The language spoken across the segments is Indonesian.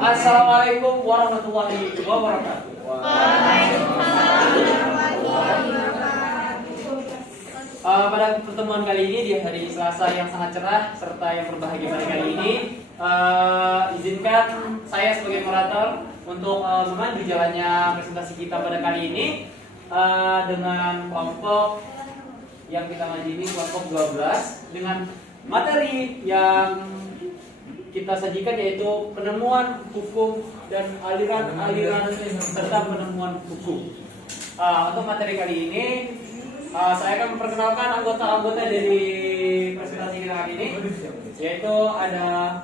Assalamualaikum warahmatullahi wabarakatuh. Waalaikumsalam warahmatullahi wabarakatuh. Pada pertemuan kali ini di hari Selasa yang sangat cerah serta yang berbahagia pada kali ini, izinkan saya sebagai moderator untuk memandu jalannya presentasi kita pada kali ini dengan kelompok yang kita maju ini kelompok 12 dengan materi yang kita sajikan yaitu penemuan hukum dan aliran-aliran serta penemuan hukum. Untuk materi kali ini saya akan memperkenalkan anggota-anggota dari presentasi kita kali ini, yaitu ada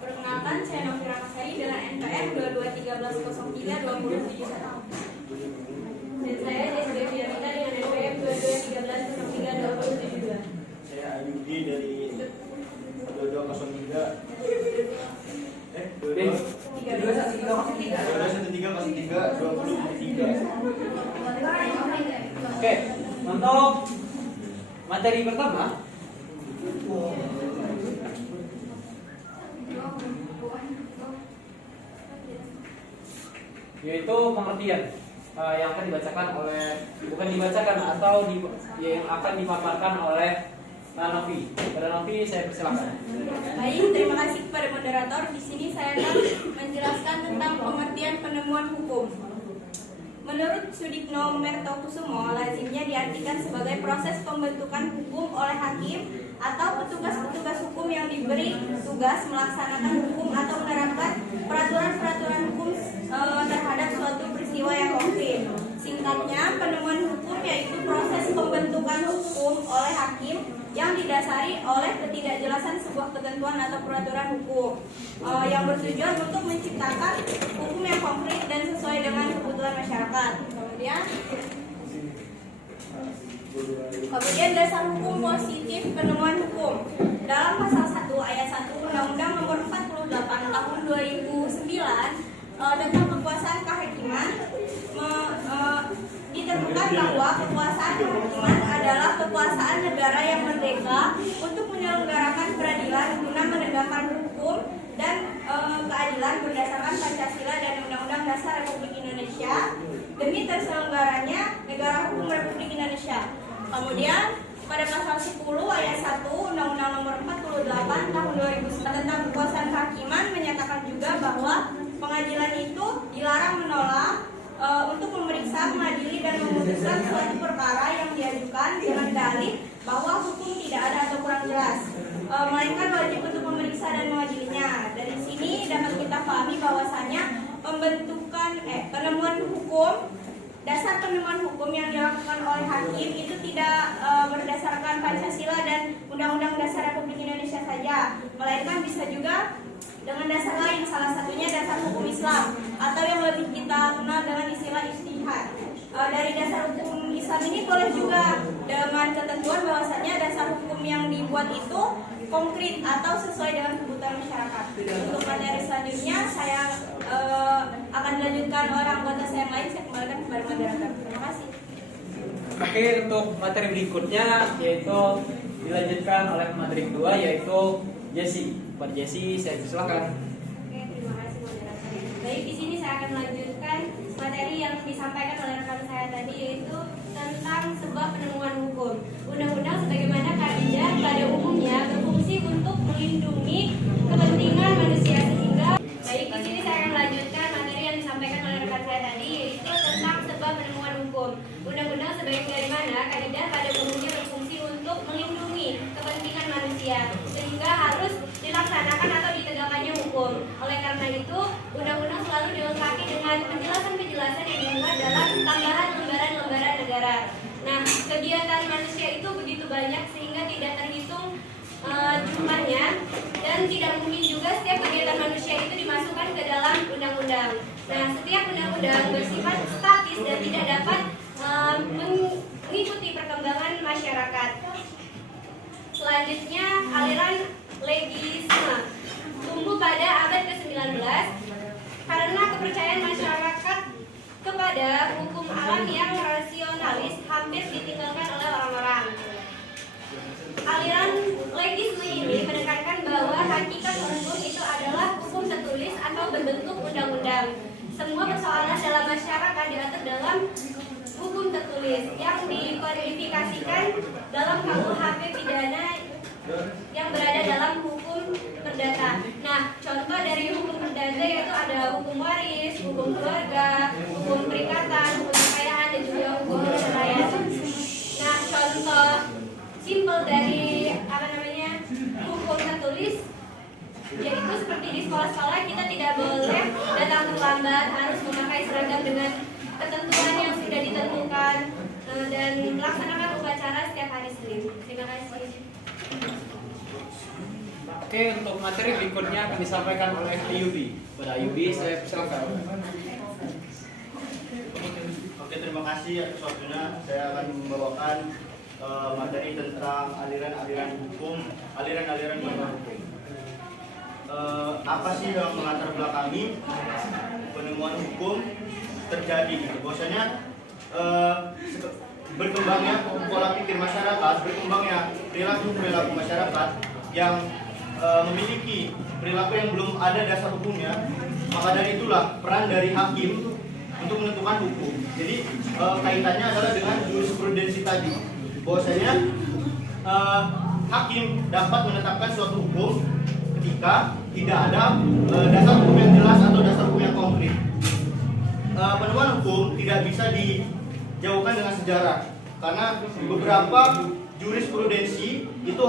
Perkenalkan, saya Novira Kasari dengan NPM 2213032071. Dan saya Desde Fiamita dengan NPM 2213032072. Saya Ayudi dari 2203 Oke, untuk materi pertama yaitu pengertian yang akan dibacakan oleh yang akan dipaparkan oleh Novi. Pada Novi, saya persilakan. Baik, terima kasih kepada moderator. Di sini saya akan menjelaskan tentang pengertian penemuan hukum. Menurut Sudikno Mertokusumo, lazimnya diartikan sebagai proses pembentukan hukum oleh hakim atau petugas-petugas hukum yang diberi tugas melaksanakan hukum atau menerapkan peraturan-peraturan hukum terhadap suatu peristiwa yang konkret. Singkatnya, penemuan hukum yaitu proses pembentukan hukum oleh hakim yang didasari oleh ketidakjelasan sebuah ketentuan atau peraturan hukum yang bertujuan untuk menciptakan hukum yang konkret dan sesuai dengan kebutuhan masyarakat. Kemudian dasar hukum positif penemuan hukum. Dalam pasal 1 ayat 1 Undang-Undang Nomor 48 Tahun 2009 tentang kekuasaan kehakiman ditemukan bahwa kekuasaan kehakiman adalah kekuasaan negara yang merdeka untuk menyelenggarakan peradilan guna menegakkan hukum dan keadilan berdasarkan Pancasila dan Undang-Undang Dasar Republik Indonesia demi terselenggaranya negara hukum Republik Indonesia. Kemudian pada pasal 10 ayat 1 Undang-Undang Nomor 48 Tahun 2009 tentang kekuasaan kehakiman menyatakan juga bahwa pengadilan itu dilarang menolak untuk memeriksa, mengadili dan memutuskan suatu perkara yang diajukan dengan dalih bahwa hukum tidak ada atau kurang jelas, melainkan wajib untuk memeriksa dan mengadilinya. Dari sini dapat kita pahami bahwasanya penemuan hukum, dasar penemuan hukum yang dilakukan oleh hakim itu tidak berdasarkan Pancasila dan Undang-Undang Dasar Republik Indonesia saja, melainkan bisa juga dengan dasar lain, salah satunya dasar hukum Islam atau yang lebih kita kenal dengan istilah ijtihad. Dari dasar hukum Islam ini boleh juga dengan ketentuan bahwasanya dasar hukum yang dibuat itu konkret atau sesuai dengan kebutuhan masyarakat. Untuk materi selanjutnya saya akan dilanjutkan oleh anggota saya yang lain. Saya kembalikan kepada moderator. Terima kasih. Oke, untuk materi berikutnya yaitu dilanjutkan oleh materi kedua yaitu Jesse. Pak Jesse, saya silakan. Oke, terima kasih moderator. Baik, di sini saya akan melanjutkan materi yang disampaikan oleh rekan saya tadi, yaitu tentang sebuah penemuan hukum. Undang-undang sebagaimana kaidah pada umumnya berfungsi untuk melindungi kepentingan manusia sehingga. Baik, di sini saya akan melanjutkan materi yang disampaikan oleh rekan saya tadi, yaitu tentang sebuah penemuan hukum. Undang-undang sebagaimana kaidah pada umumnya berfungsi untuk melindungi kepentingan manusia sehingga harus dilaksanakan atau ditegakkannya hukum. Oleh karena itu, undang-undang selalu dilengkapi dengan penjelasan-penjelasan yang dimuat dalam tambahan lembaran-lembaran negara. Nah, kegiatan manusia itu begitu banyak sehingga tidak terhitung jumlahnya dan tidak mungkin juga setiap kegiatan manusia itu dimasukkan ke dalam undang-undang. Nah, setiap undang-undang bersifat statis dan tidak dapat mengikuti perkembangan masyarakat. Selanjutnya, aliran legisme tumbuh pada abad ke-19 karena kepercayaan masyarakat kepada hukum alam yang rasionalis hampir ditinggalkan oleh orang-orang. Aliran legisme ini menekankan bahwa hakikat hukum itu adalah hukum tertulis atau berbentuk sidang. Semua persoalan dalam masyarakat diatur dalam hukum tertulis yang dikodifikasikan dalam KUHP pidana yang berada dalam hukum perdata. Nah, contoh dari hukum perdata yaitu ada hukum waris, hukum keluarga, hukum peringatan, hukum kekayaan, dan juga hukum perceraian. Nah, contoh simpel dari hukum tertulis yaitu seperti di sekolah-sekolah kita tidak boleh datang terlambat, harus memakai seragam dengan ketentuan yang sudah ditentukan dan melaksanakan upacara setiap hari Senin. Terima kasih. Oke, untuk materi berikutnya akan disampaikan oleh Ayubi. Pada Ayubi, saya persilakan. Oke, terima kasih atas waktunya. Saya akan membawakan materi tentang aliran-aliran hukum, aliran-aliran penemuan hukum. Apa sih yang melatar belakangi penemuan hukum terjadi? Bahwasanya berkembangnya pola pikir masyarakat, berkembangnya perilaku masyarakat yang memiliki perilaku yang belum ada dasar hukumnya, maka dari itulah peran dari hakim untuk menentukan hukum. Jadi kaitannya adalah dengan jurisprudensi tadi, bahwasanya hakim dapat menetapkan suatu hukum ketika tidak ada dasar hukum yang jelas atau dasar hukum yang konkret. Penemuan hukum tidak bisa dijauhkan dengan sejarah, karena beberapa jurisprudensi itu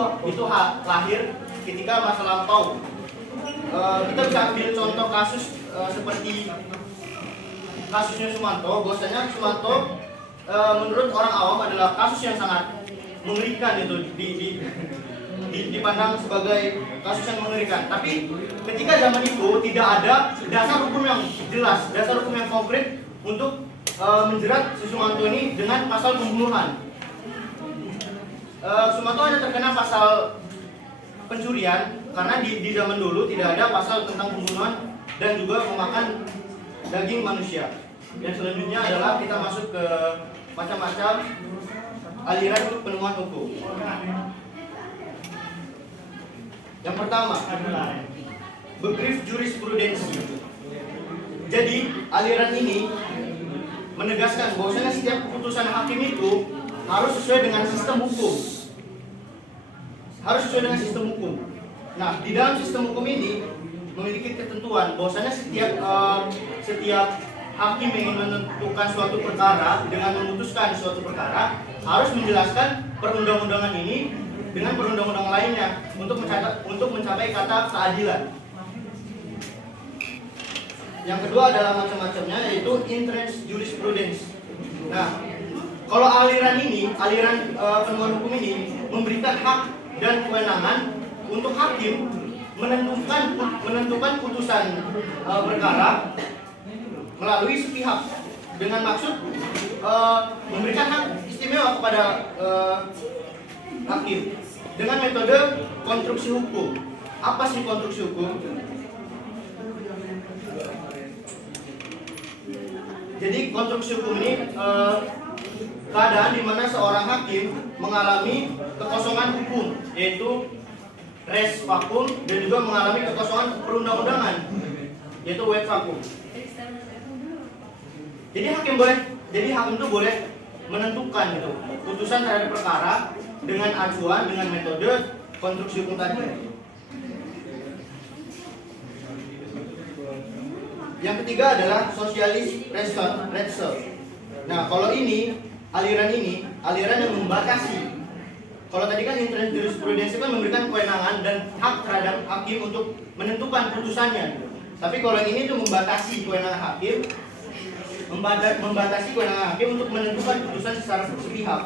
lahir ketika masa lampau. Kita bisa ambil contoh kasus seperti kasusnya Sumanto. Bahwasanya Sumanto menurut orang awam adalah kasus yang sangat mengerikan, itu dipandang sebagai kasus yang mengerikan. Tapi ketika zaman itu tidak ada dasar hukum yang jelas, dasar hukum yang konkret untuk menjerat si Sumanto ini dengan pasal pembunuhan. Sumanto hanya terkena pasal pencurian karena di zaman dulu tidak ada pasal tentang pembunuhan dan juga memakan daging manusia. Dan selanjutnya adalah kita masuk ke macam-macam aliran untuk penemuan hukum. Yang pertama, begrif jurisprudensi. Jadi aliran ini menegaskan bahwasanya setiap keputusan hakim itu harus sesuai dengan sistem hukum. Harus sesuai dengan sistem hukum. Nah, di dalam sistem hukum ini memiliki ketentuan bahwasanya setiap hakim yang ingin menentukan suatu perkara dengan memutuskan suatu perkara harus menjelaskan perundang-undangan ini dengan perundang-undangan lainnya untuk mencapai kata keadilan. Yang kedua adalah macam-macamnya, yaitu interest jurisprudence. Nah, kalau aliran penemuan hukum ini memberikan hak dan kewenangan untuk hakim menentukan putusan perkara melalui sepihak dengan maksud memberikan hak istimewa kepada hakim dengan metode konstruksi hukum. Apa sih konstruksi hukum? Jadi konstruksi hukum ini keadaan di mana seorang hakim mengalami kekosongan hukum, yaitu res vacuum, dan juga mengalami kekosongan perundang-undangan, yaitu wet vacuum. Jadi hakim itu boleh menentukan gitu putusan terhadap perkara dengan acuan dengan metode konstruksi hukum tadi. Yang ketiga adalah sosialis retso. Nah, kalau aliran yang membatasi. Kalau tadi kan interest jurisprudensi kan memberikan kewenangan dan hak terhadap hakim untuk menentukan putusannya. Tapi kalau ini itu membatasi kewenangan hakim, untuk menentukan putusan secara sepihak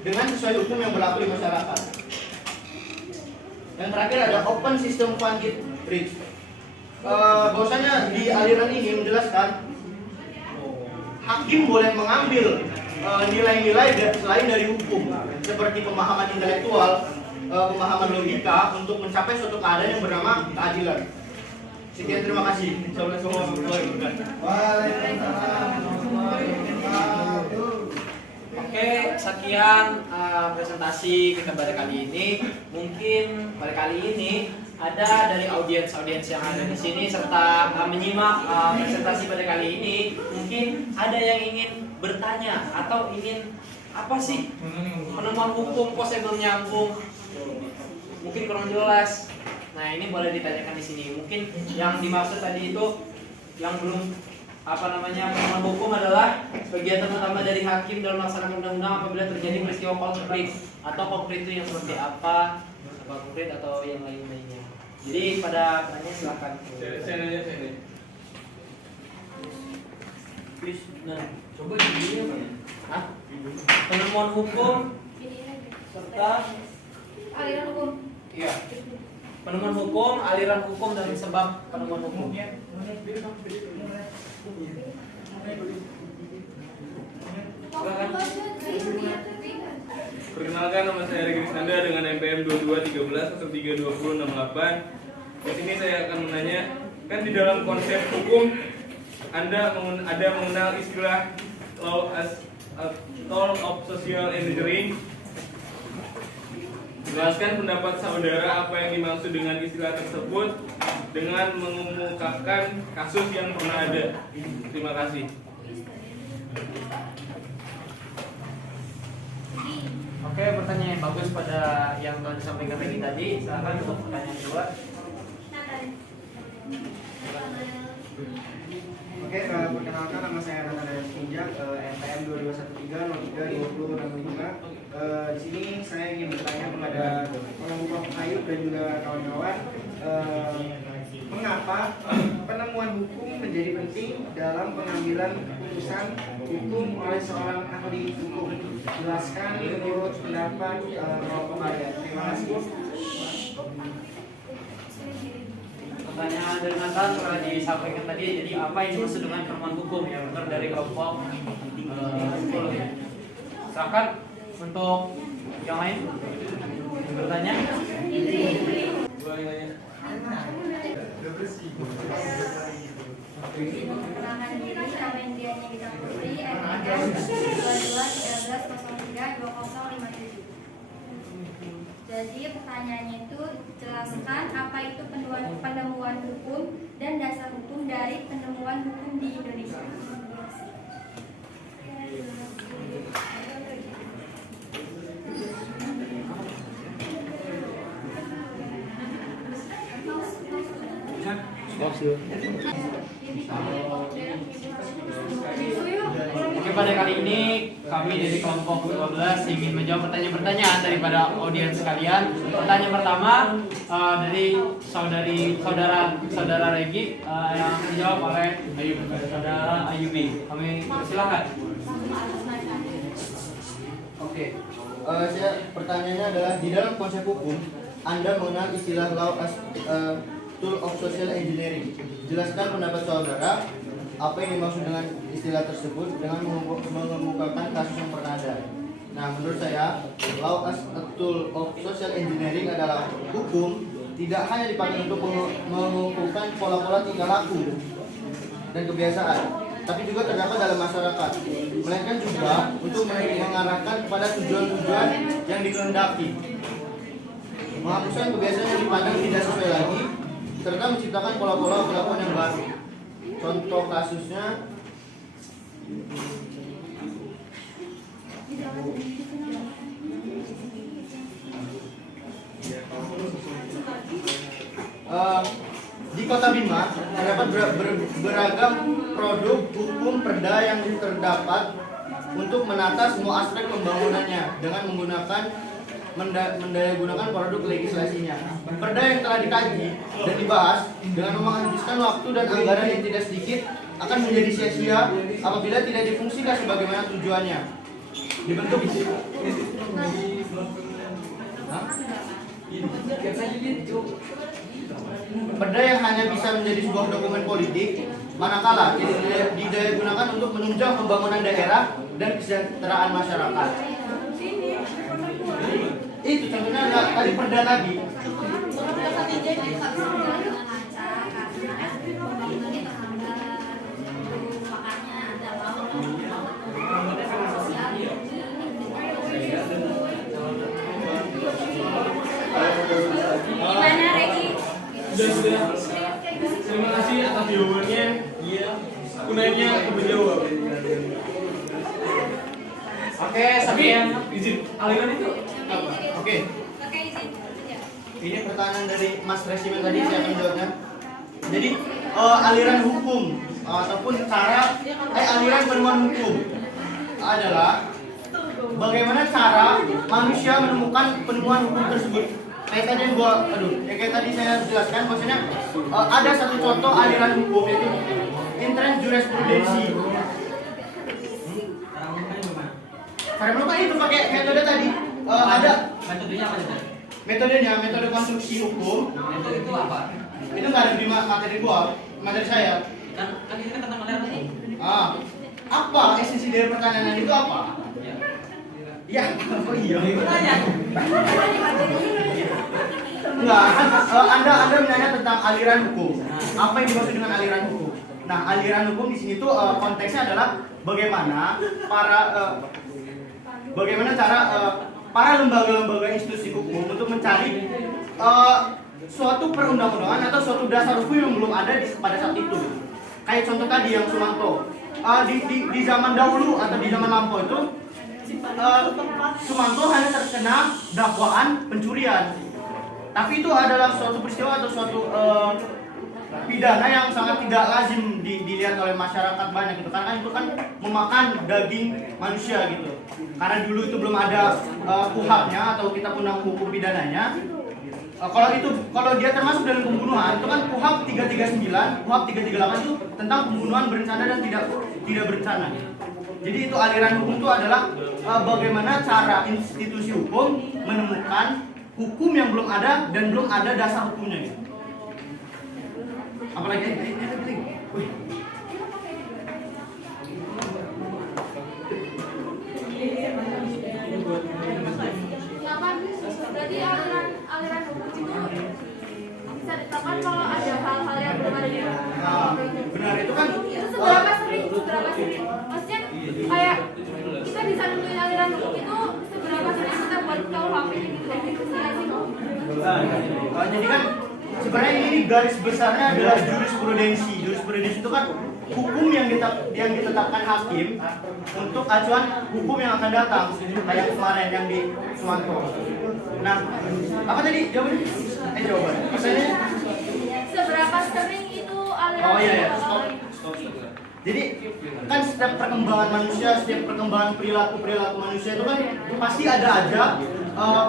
dengan sesuai hukum yang berlaku di masyarakat. Yang terakhir ada open system funded bridge. Bahwasanya di aliran ini menjelaskan hakim boleh mengambil nilai-nilai selain dari hukum, seperti pemahaman intelektual, pemahaman logika untuk mencapai suatu keadaan yang bernama keadilan. Sekian, terima kasih. Oke, sekian presentasi kita pada kali ini. Mungkin pada kali ini ada dari audiens yang ada di sini serta menyimak presentasi pada kali ini, mungkin ada yang ingin bertanya atau ingin apa sih penemuan hukum kok saya belum nyambung, mungkin kurang jelas. Nah ini boleh ditanyakan di sini. Mungkin yang dimaksud tadi itu yang belum penemuan hukum adalah kegiatan utama dari hakim dalam melaksanakan undang-undang apabila terjadi peristiwa konflik atau konflik itu yang seperti apa konkret atau yang lain-lainnya. Jadi pada penanya silakan. Saya nanya. Please, nah, coba dirinya apa? Hah? Penemuan hukum serta aliran hukum. iya. Penemuan hukum, aliran hukum dan sebab penemuan hukum. Perkenalkan, nama saya Regi Krisnanda dengan NPM 2213-032068. Di sini saya akan menanya, kan di dalam konsep hukum Anda ada mengenal istilah law as a tool of social engineering. Jelaskan pendapat saudara apa yang dimaksud dengan istilah tersebut dengan mengemukakan kasus yang pernah ada. Terima kasih. Oke, pertanyaan yang bagus pada yang telah disampaikan Regi tadi. Silakan untuk pertanyaan kedua. Oke, perkenalkan nama saya Nathan Sinjak, NPM 2213-032065. Di sini saya ingin bertanya kepada kelompok Ayub dan juga kawan-kawan, mengapa penemuan hukum menjadi penting dalam pengambilan keputusan hukum oleh seorang ahli hukum? Jelaskan menurut pendapat kelompok Ayub. Terima kasih. Pertanyaan dari Nathan telah disampaikan tadi. Jadi apa yang dimaksud dengan penemuan hukum yang benar dari kelompok psikologi? Silakan untuk yang lain bertanya. Perkenalkan diri, nama Indriani Gita Putri, NPM 2213-032057. Jadi pertanyaannya itu, jelaskan apa itu penemuan hukum dan dasar hukum dari penemuan hukum di Indonesia. Oke, pada kali ini kami dari kelompok 12 ingin menjawab pertanyaan-pertanyaan daripada audiens sekalian. Pertanyaan pertama dari saudara Regi yang dijawab oleh saudara Ayubi. Kami silakan. Oke, pertanyaannya adalah di dalam konsep hukum Anda mengenal istilah law as tool of social engineering. Jelaskan pendapat saudara apa yang dimaksud dengan istilah tersebut dengan mengemukakan kasus yang pernah ada. Nah, menurut saya, law as a tool of social engineering adalah hukum tidak hanya dipakai untuk mengumpulkan pola-pola tingkah laku dan kebiasaan, tapi juga terdapat dalam masyarakat, melainkan juga untuk mengarahkan kepada tujuan-tujuan yang dikehendaki, menghapuskan kebiasaan yang dipandang tidak sesuai lagi, serta menciptakan pola-pola perlakuan yang baru. Contoh kasusnya di Kota Bima terdapat beragam produk hukum perda yang terdapat untuk menata semua aspek pembangunannya dengan menggunakan mendayagunakan produk legislasinya. Perda yang telah dikaji dan dibahas dengan menghabiskan waktu dan anggaran yang tidak sedikit akan menjadi sia-sia apabila tidak difungsikan sebagaimana tujuannya. Dibentuk perda yang hanya bisa menjadi sebuah dokumen politik manakala didayagunakan untuk menunjang pembangunan daerah dan kesejahteraan masyarakat. Itu contohnya tadi perda tadi. Gimana Regi? jawabannya iya. Aku nanya aku menjawab. Oke, Tapi sekian. izin aliran itu apa? Oke, Oke, izin. Ya. ini pertanyaan dari Mas Resimen tadi, saya akan jawabnya. Jadi aliran hukum ataupun aliran penemuan hukum adalah bagaimana cara manusia menemukan penemuan hukum tersebut. Kayak tadi saya jelaskan, maksudnya ada satu contoh aliran hukum yaitu intern jurisprudensi. Cara menemukan itu pakai metode tadi. Ada Metodenya apa tadi? metode konstruksi hukum. Metode itu apa? Itu nggak ada di materi saya. Kan ini kan tentang aliran hukum. Apa esensi dari pertanyaan itu apa? Ya, oh iya. Tanya. Enggak, Anda menanya tentang aliran hukum. Apa yang dimaksud dengan aliran hukum? Nah, aliran hukum di sini tuh konteksnya adalah bagaimana cara para lembaga-lembaga institusi hukum untuk mencari suatu perundang-undangan atau suatu dasar hukum yang belum ada pada saat itu. Kayak contoh tadi yang Sumanto. Di zaman dahulu atau di zaman lampau itu Sumanto hanya terkena dakwaan pencurian. Tapi itu adalah suatu peristiwa atau suatu pidana yang sangat tidak lazim dilihat oleh masyarakat banyak gitu. Karena itu kan memakan daging manusia gitu. Karena dulu itu belum ada KUHP-nya atau kitab undang hukum pidananya. Kalau dia termasuk dalam pembunuhan itu kan KUHP 339, KUHP 338 itu tentang pembunuhan berencana dan tidak berencana. Jadi itu aliran hukum itu adalah bagaimana cara institusi hukum menemukan hukum yang belum ada dan belum ada dasar hukumnya gitu. Apalagi Berarti aliran hukum itu bisa diterapkan kalau ada hal-hal yang belum ada di benar itu kan itu seberapa sering? Maksudnya kayak kita bisa nentuin aliran hukum itu seberapa sering kita buat KUHP gitu jadi kan sebenarnya ini garis besarnya adalah jurisprudensi. Jurisprudensi itu kan hukum yang ditetapkan hakim untuk acuan hukum yang akan datang, kayak kemarin yang di Sumanto. Nah, apa tadi jawabannya? Jawabannya. Maksudnya seberapa sering itu aliran oh iya, hukum? stop. Jadi kan setiap perkembangan manusia, setiap perkembangan perilaku manusia itu kan pasti ada aja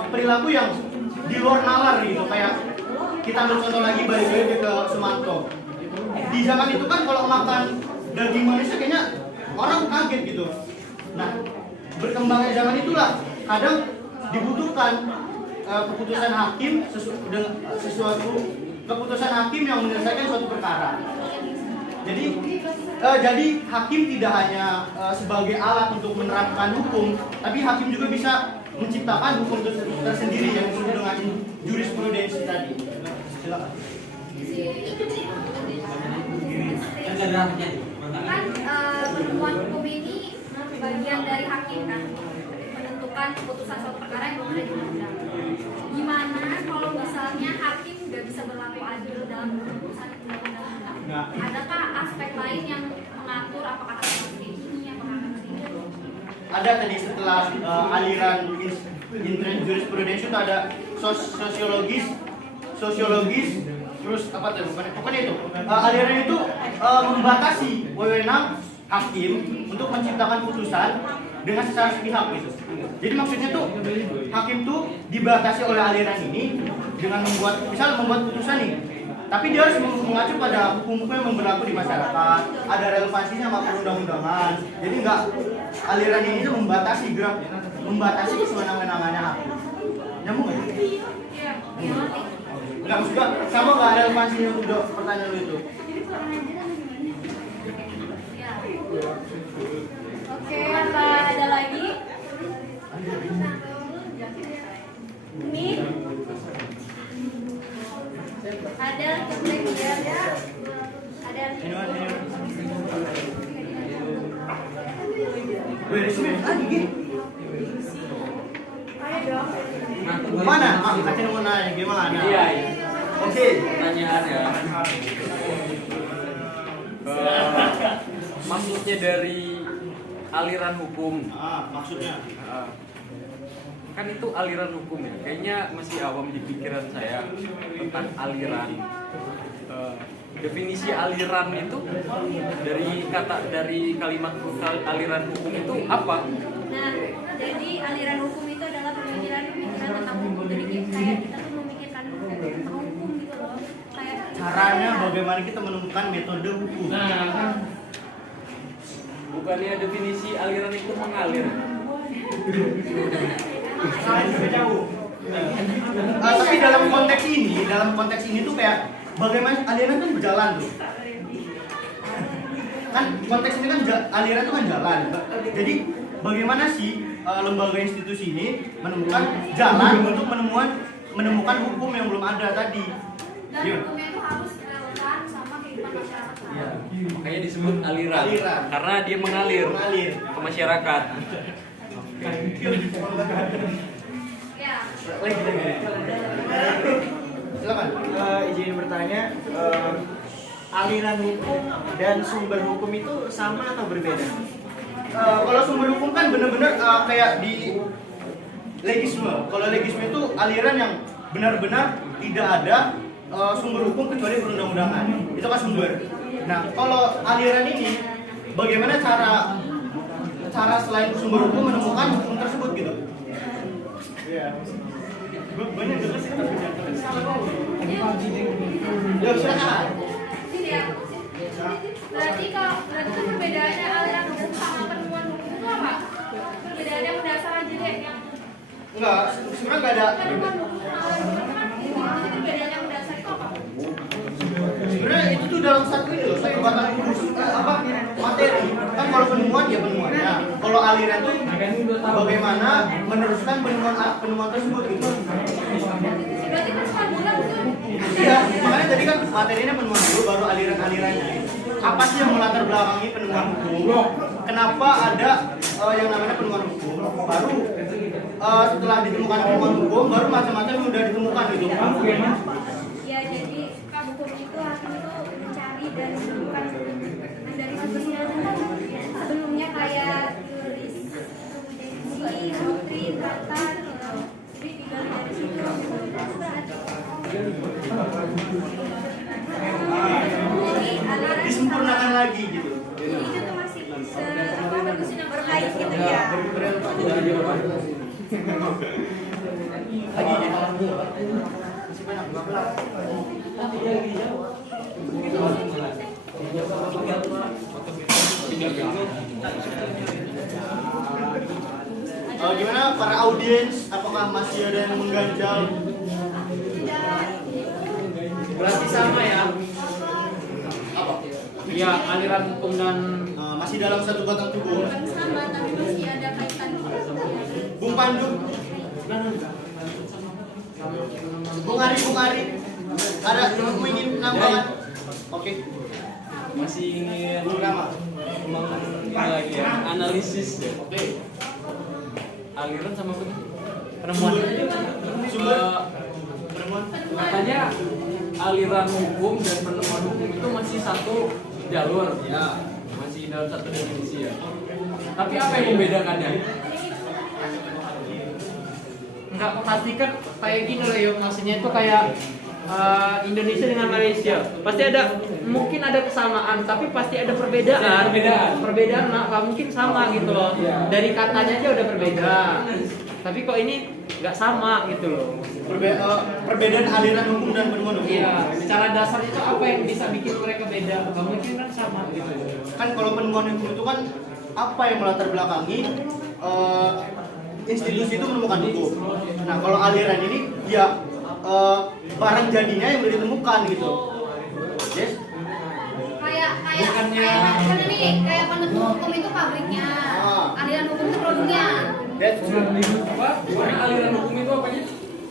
perilaku yang di luar nalar gitu. Kayak kita ambil contoh lagi balik ke Sumanto. Di zaman itu kan kalau makan daging manusia kayaknya orang kaget gitu. Nah, berkembangnya zaman itulah kadang dibutuhkan keputusan hakim sesuatu keputusan hakim yang menyelesaikan suatu perkara. Jadi hakim tidak hanya sebagai alat untuk menerapkan hukum, tapi hakim juga bisa menciptakan hukum tersendiri yang disebut dengan jurisprudensi tadi. Silakan. Kan penemuan hukum ini bagian dari hakim kan menentukan keputusan suatu perkara yang belum ada di undang. Gimana kalau misalnya hakim nggak bisa berlaku adil dalam keputusan undang-undang? Nah. Adakah aspek lain yang mengatur apakah seperti ini apakah seperti ini? Ada tadi setelah aliran intern jurisprudensi itu ada sosiologis terus apa tuh pokoknya itu aliran itu membatasi wewenang hakim untuk menciptakan putusan dengan secara sepihak gitu. Jadi maksudnya tuh hakim tuh dibatasi oleh aliran ini dengan membuat putusan nih, tapi dia harus mengacu pada hukum-hukum yang berlaku di masyarakat, ada relevansinya sama perundang-undangan. Jadi enggak aliran ini tuh membatasi kewenangannya hakim. Nyambung nggak? Iya, ngerti. Enggak, maksudnya sama nggak relevansinya untuk pertanyaan lu itu? Ya. Oke, apa ada lagi? Ini ada kemudian ada ayo dong. Mana? Kasih nomor nanya gimana? Iya. Oke. Pertanyaan ya. maksudnya dari aliran hukum. Maksudnya. Kan itu aliran hukum ya. Kayaknya masih awam di pikiran saya tentang aliran. Definisi aliran itu dari kalimat aliran hukum itu apa? Nah, jadi aliran hukum itu adalah pemikiran tentang hukum. Jadi kayak kita tuh memikirkan tentang hukum gitu loh. Kayak Caranya bagaimana kita menemukan metode hukum. Bukannya definisi aliran itu mengalir? Tapi dalam konteks ini tuh kayak bagaimana aliran kan berjalan tuh. Kan konteks ini kan aliran itu kan jalan. Jadi bagaimana sih lembaga institusi ini menemukan jalan untuk menemukan hukum yang belum ada tadi. Dan hukumnya itu harus relevan sama kehidupan masyarakat. Ya, makanya disebut aliran. Aliran. Karena dia mengalir ke masyarakat. Ya. Silakan. Izin bertanya, aliran hukum dan sumber hukum itu sama atau berbeda? Kalau sumber hukum kan benar-benar kayak di legisme. Kalau legisme itu aliran yang benar-benar tidak ada sumber hukum kecuali perundang-undangan. Itu kan sumber. Nah, kalau aliran ini bagaimana cara selain sumber hukum menemukan hukum tersebut gitu? Iya. Banyak juga sih tapi ya silakan. Ini ya. Berarti kan perbedaannya aliran hukum sama penemuan hukum itu apa? Perbedaan yang mendasar aja deh yang Enggak, sebenarnya enggak ada. penemuan hukum sama aliran hukum kan itu perbedaan yang mendasar itu apa? Sebenarnya itu tuh dalam satu ini loh, satu batang materi. Kan kalau penemuan ya penemuannya. Kalau aliran tuh bagaimana meneruskan penemuan tersebut gitu. Berarti kan semua bulan itu Iya, makanya tadi kan materinya penemuan dulu baru aliran-alirannya. Apa sih yang melatar belakangi penemuan hukum? Kenapa ada yang namanya penemuan hukum? Baru setelah ditemukan penemuan hukum, baru macam-macam yang udah ditemukan gitu. ya jadi hukum itu hakim itu mencari dan menemukan dari sumbernya sebelumnya kayak jurisprudensi, doktrin, kata, jadi digali dari situ. Jadi aliran Disempurnakan lagi gitu. jadi itu tuh masih bagusnya berkait gitu ya. Lagi ya. Gimana para audiens? Apakah masih ada yang mengganjal? Berarti sama ya? Apa? Iya, aliran hukum dan Masih dalam satu batang tubuh. bukan sama tapi masih ada kaitan. Bung Pandu, Bung Ari, ada yang ingin nambahkan? Oke, Masih ingin Bung Rama. lagi ya, analisis ya. Oke, Aliran sama penemuan. sumber penemuan. Katanya aliran hukum dan penemuan hukum itu masih satu jalur ya, masih dalam satu definisi ya. Tapi apa yang membedakannya? Enggak pasti kan kayak gini loh ya, maksudnya itu kayak Indonesia dengan Malaysia pasti mungkin ada kesamaan tapi pasti ada perbedaan nggak mungkin sama gitu loh, dari katanya aja udah berbeda tapi kok ini nggak sama gitu loh. Perbedaan aliran hukum dan penemuan hukum. Iya, secara dasar itu apa yang bisa bikin mereka beda, nggak mungkin kan sama gitu. Kan kalau penemuan hukum itu kan apa yang melatar belakangi institusi itu menemukan hukum. Nah kalau aliran ini ya barang jadinya yang udah ditemukan gitu. Yes. Kayak kan ini kayak penentu hukum itu pabriknya, aliran hukum itu produknya. That's Apa? Aliran hukum itu apanya?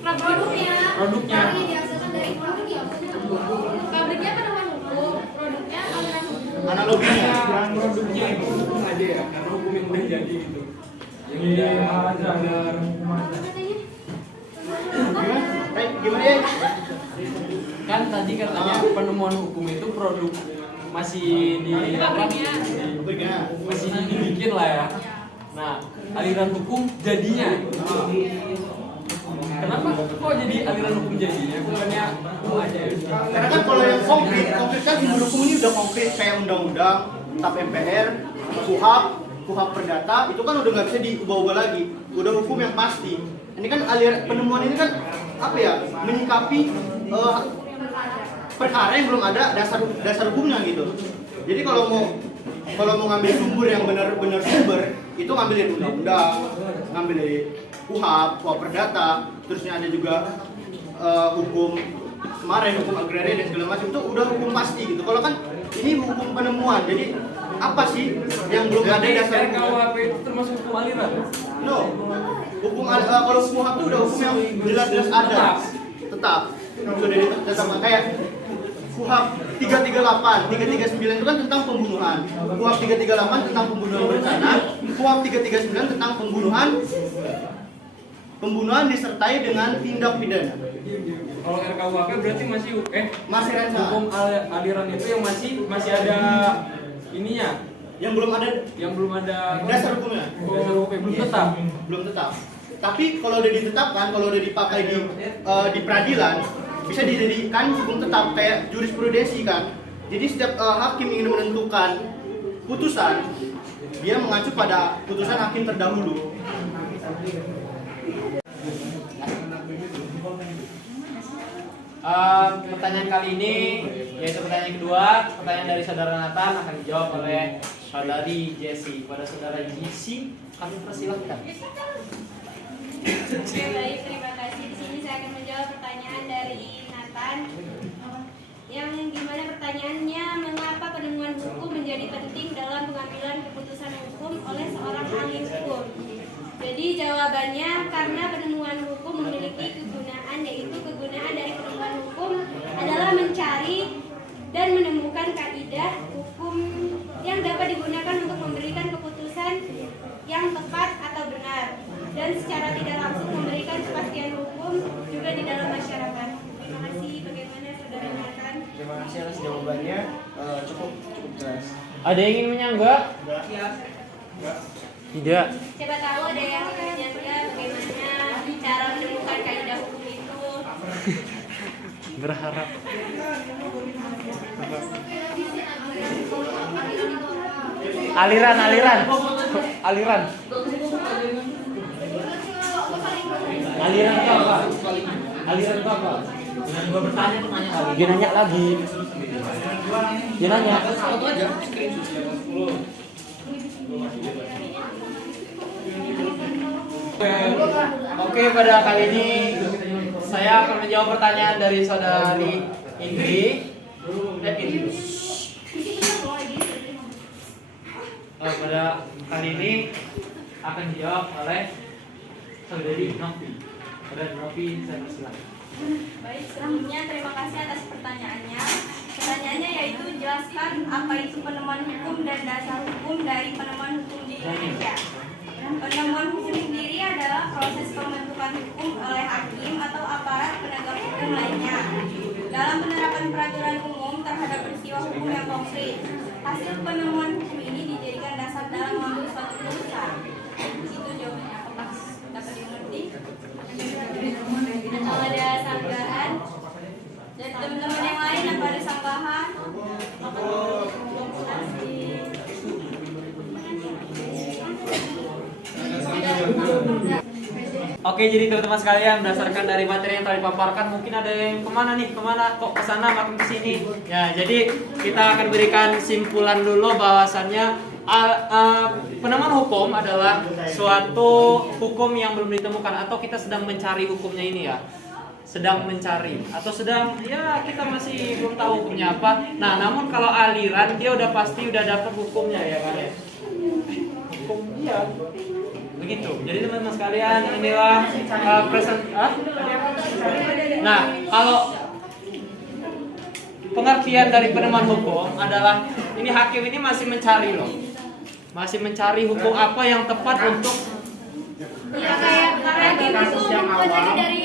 Produknya. Produknya. Yang dihasilkan dari produknya. Pabriknya penemuan hukum, produknya aliran hukum. analoginya. Produknya itu hukum aja ya, karena hukum yang udah jadi gitu. Yang udah ada Gimana ya? kan tadi katanya penemuan hukum itu masih di apa? Masih dibikin lah ya. Nah, aliran hukum jadinya. Kenapa kok jadi aliran hukum jadinya? Bukannya hukum aja ya? Karena kan kalau yang konkret kan sumber hukum ini udah konkret kayak undang-undang, TAP MPR, KUHP Perdata, itu kan udah nggak bisa diubah-ubah lagi. Udah hukum yang pasti. Ini kan penemuan ini kan apa ya? Menyikapi perkara yang belum ada dasar hukumnya gitu. Jadi kalau mau ngambil sumber yang benar-benar sumber, itu ngambil dari undang-undang, ngambil dari KUHP Perdata, terusnya ada juga hukum kemarin, hukum agraria dan segala macam, itu udah hukum pasti gitu. Kalau kan ini hukum penemuan, jadi apa sih yang belum ada dasar RKUHP itu termasuk hukum aliran? No, hukum kalau KUHP itu udah hukum yang jelas-jelas ada, tetap sudah ditetapkan kayak KUHP 338, 339 itu kan tentang pembunuhan. KUHP 338 tentang pembunuhan berencana, KUHP 339 tentang pembunuhan disertai dengan tindak pidana. Kalau RKUHP berarti Masih rencana. hukum aliran itu yang masih ada ininya, Yang belum ada dasar hukumnya. dasar hukum belum tetap. Belum tetap. Tapi kalau udah ditetapkan, kalau udah dipakai di peradilan, bisa dijadikan hukum tetap kayak jurisprudensi kan. Jadi setiap hakim ingin menentukan putusan, dia mengacu pada putusan hakim terdahulu. Pertanyaan kali ini yaitu pertanyaan kedua, pertanyaan dari saudara Nathan akan dijawab oleh saudari Jessie. Pada saudara Jessie, kami persilahkan. Oke, baik, terima kasih. Di sini saya akan menjawab pertanyaan dari Nathan. Yang dimana pertanyaannya, mengapa penemuan hukum menjadi penting dalam pengambilan keputusan hukum oleh seorang ahli hukum? Jadi jawabannya karena penemuan hukum memiliki kegunaan, yaitu kegunaan dari penemuan hukum adalah mencari dan menemukan kaidah hukum yang dapat digunakan untuk memberikan keputusan yang tepat atau benar, dan secara tidak langsung memberikan kepastian hukum juga di dalam masyarakat. Terima kasih. Bagaimana saudara Nathan? Terima kasih atas jawabannya, cukup jelas. Ada yang ingin menyanggah? Tidak. Siapa tahu ada yang menyangka bagaimana cara menemukan kaidah hukum itu. Berharap. Aliran. Aliran itu apa? Aliran itu apa? Dengan gua bertanya tuh nanya lagi. Dia nanya lagi. Dia nanya. Oke, pada kali ini saya akan menjawab pertanyaan dari saudari Indri. Pada kali ini akan dijawab oleh saudari Novi. Saudari Novi, saya persilakan. Baik, selanjutnya terima kasih atas pertanyaannya. Pertanyaannya yaitu jelaskan apa itu penemuan hukum dan dasar hukum dari penemuan hukum di Indonesia. Penemuan hukum sendiri adalah proses pembentukan hukum oleh hakim atau aparat penegak hukum lainnya dalam penerapan peraturan umum terhadap peristiwa hukum yang konkret. Hasil penemuan hukum ini dijadikan dasar dalam mengambil suatu keputusan. Itu jawabannya. Apakah dapat dimengerti? Atau ada sanggahan? Dan teman-teman yang lain apa ada sanggahan? Oke, jadi teman-teman sekalian, berdasarkan dari materi yang telah dipaparkan, mungkin ada yang kemana kok kesana makin kesini. Ya, jadi kita akan berikan simpulan dulu bahwasannya penemuan hukum adalah suatu hukum yang belum ditemukan atau kita sedang mencari hukumnya ini ya. Sedang mencari atau sedang ya kita masih belum tahu hukumnya apa. Nah, namun kalau aliran dia udah pasti udah dapat hukumnya ya kan ya. Hukum iya. Begitu. Jadi teman-teman sekalian, inilah Nah, kalau pengertian dari penemuan hukum adalah ini hakim ini masih mencari loh. Masih mencari hukum apa yang tepat untuk Ya kayak hakim itu mencari dari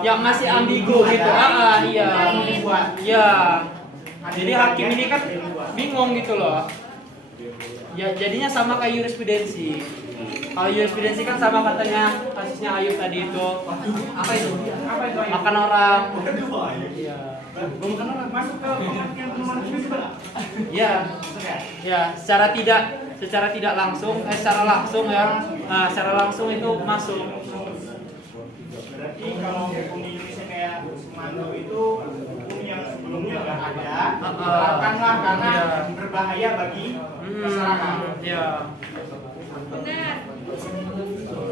yang masih ambigu gitu. Iya. Iya. Jadi hakim ini kan bingung gitu loh. Ya jadinya sama kayak jurisprudensi. Kalau jurisprudensi kan sama katanya kasusnya Ayub tadi itu. Apa itu? Makan orang. Iya. Makan orang masuk ke pengertian penemuan hukum itu benar? Ya, ya, secara tidak langsung, secara langsung ya, secara langsung itu masuk. Berarti kalau hukum di Indonesia kayak Sumando itu hukum yang sebelumnya nggak ada, diterapkanlah karena berbahaya bagi masyarakat. Ya, Benar.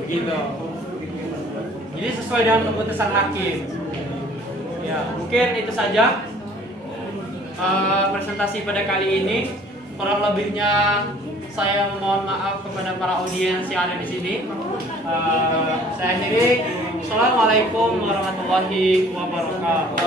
gitu. Jadi sesuai dengan keputusan hakim. Ya, mungkin itu saja presentasi pada kali ini. Kurang lebihnya saya mohon maaf kepada para audiens yang ada di sini. Saya akhiri. Assalamualaikum warahmatullahi wabarakatuh.